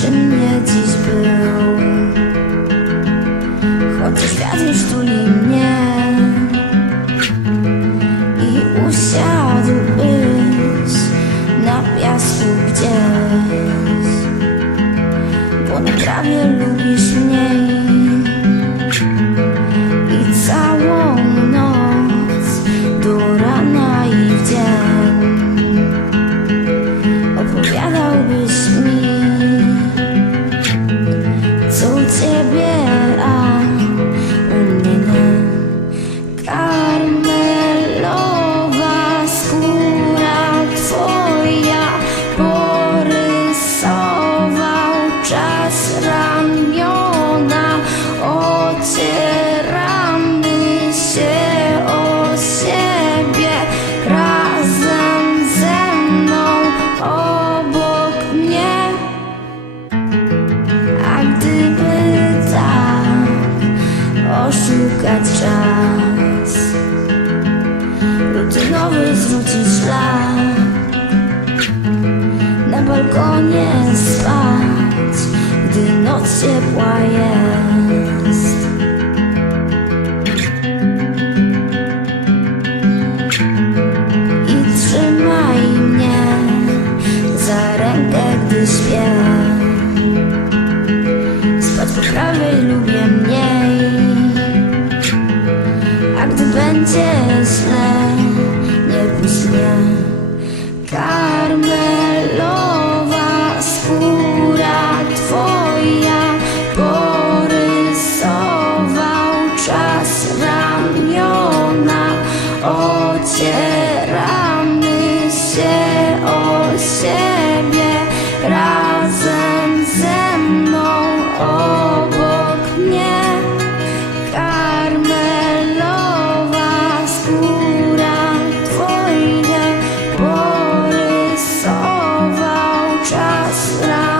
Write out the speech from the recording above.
Czym mnie dziś był Chociaż świat już tuli mnie I usiadłbyś na piasku gdzieś Bo na trawie lubisz mniej I całą noc do rana i w dzień Opowiadałbyś puka czas. Luty nowy zwróci szlak Na balkonie spać Gdy noc ciepła jest. Będzie źle, nie mnie Karmelowa skóra twoja Porysował czas ramiona. Ocieramy się o siebie slide.